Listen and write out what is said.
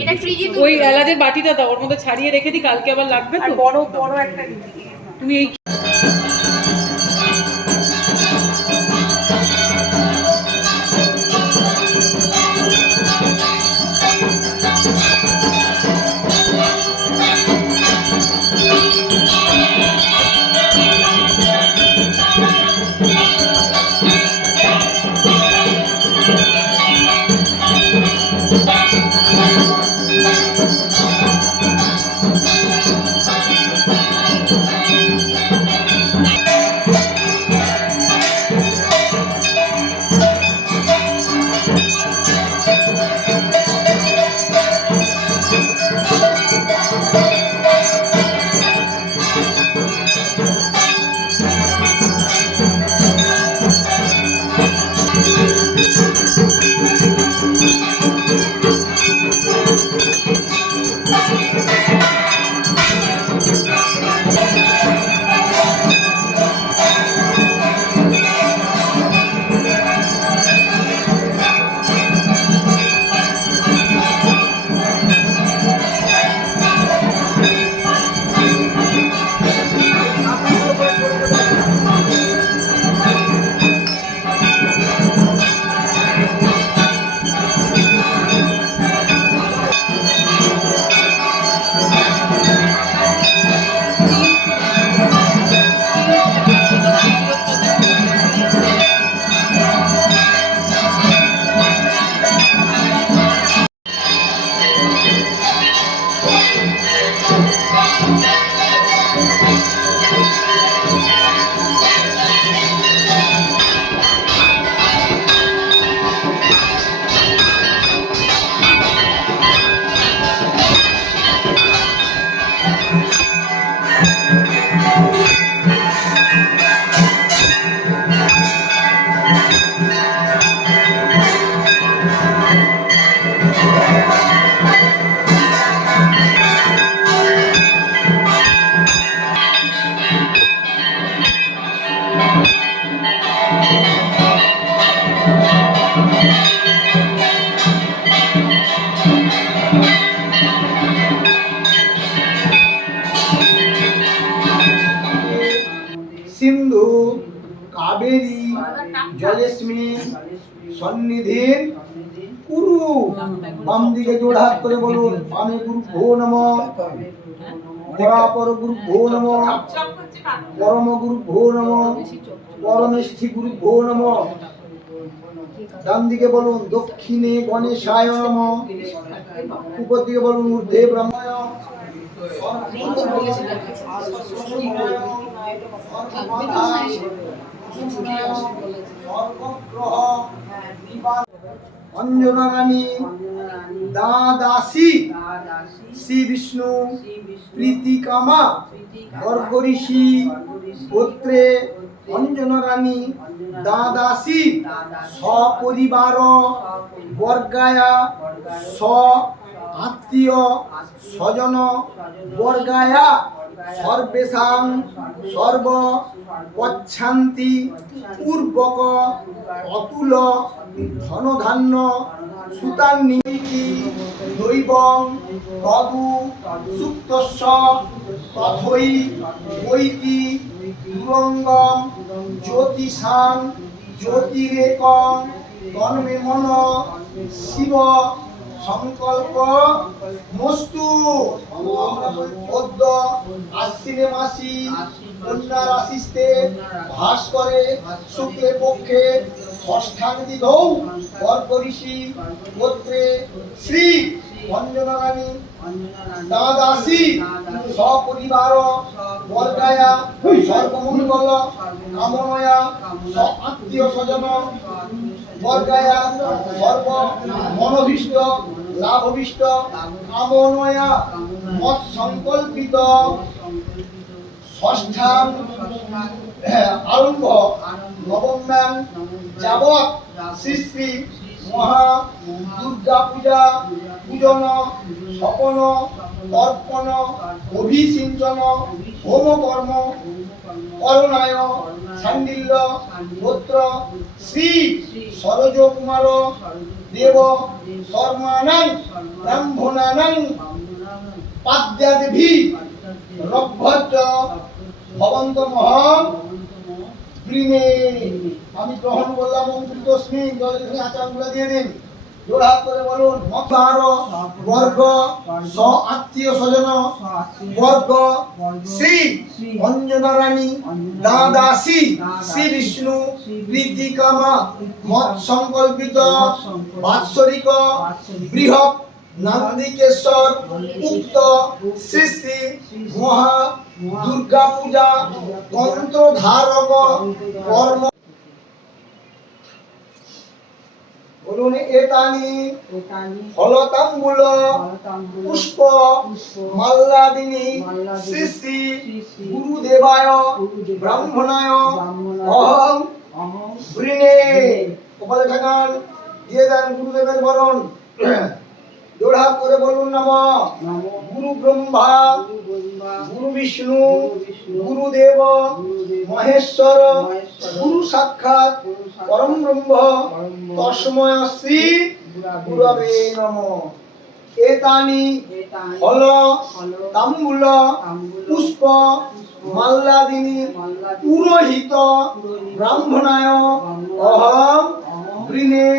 এটা ফ্রিজে ওই এলাচের বাটিটা দাও ওর মধ্যে ছাড়িয়ে রেখে দিই কালকে আবার লাগবে তো? বড় বড় একটা তুমি এই Música সন্নিধির কুরু। বাম দিকে জোড় হাত করে বলুন বামে গুরু ভো নম। পরাপর গুরু ভো নম। পরম গুরু ভো নম। পরমেষ্ঠি গুরু ভো নম। ডান দিকে বলুন, দক্ষিণে গণেশায় নম। উপর দিকে বলুন ঊর্ধ্বে ব্রহ্মায় অঞ্জনা রানী দাদাসী, শ্রী বিষ্ণু প্রীতি কামা ঋষি গোত্রে অঞ্জনা রানী দাদাসী সপরিবার বর্গায়া স আত্মীয়, স্বজন, বর্গায়া সর্বেশাং সর্ব, পচ্ছান্তি পূর্বক অতুল, ধনধান্য সুতান্নীতি দৈবং, তদু সুক্তস্য তথৈ বৈতি দুরঙ্গম জ্যোতিষাং জ্যোতিরেকং তন্মে মন শিব। সংকল্প মস্তু। আশ্বিনে মাসি, কন্যা রাশিস্তে ভাস করে, শুক্লের পক্ষে ষষ্ঠাঙ্গি ধৌ গর্গ ঋষি গোত্রে শ্রী অঞ্জনা রানী দাদাসী সপরিবার বর্গায়া সর্বমঙ্গল। কামনয়া আত্মীয় স্বজন বর্গায়া সর্ব মনোভীষ্ট লাভভীষ্ট কামনয়া মত সংকল্পিত ষষ্ঠান আরম্ভ নবম্যাং যাবৎ শ্রী শ্রী মহা দুর্গা পূজা পূজন, স্বপন অর্পণ অভিসিঞ্চন, হোমকর্ম, করণায় সান্ডিল্য গোত্র, শ্রী সরোজ কুমার দেব, শর্মানাং, ব্রাহ্মণানাং, পাদ্যাদেভি রভ্যজ ভবন্ত মহম গৃহে আমি গ্রহণ করলাম অঙ্কুরিত জলের সঙ্গে আচারগুলো দিয়ে দিন। বলুন বর্গ, স স্বজন, বর্গ, শ্রী অঞ্জনা রানী দাদাসী শ্রী বিষ্ণু প্রীতি কামা মত সংকল্পিত, বাৎসরিক, বৃহৎ, নন্দিকেশ্বর, উক্ত শ্রী শ্রী মহা দুর্গা পূজা তন্ত্র ধারক কর্ম বলুন এতানি ফলতাম্বুল পুষ্প মাল্লাদিনী শ্রী গুরুদেবায় ব্রাহ্মণায় অহং বৃণে কপালে ঠাকান দিয়ে দেন গুরুদেবের বরণ। জোড়হাত করে বলুন নাম। গুরু ব্রহ্মা গুরু বিষ্ণু গুরুদেব মহেশ্বর গুরু সাক্ষাৎ পরম ব্রহ্ম তসময়সি গুরবে নম। এতানি হল তাম্বুল পুষ্প মাল্লাদিনী পুরোহিত ব্রাহ্মণায় অহম বৃণে।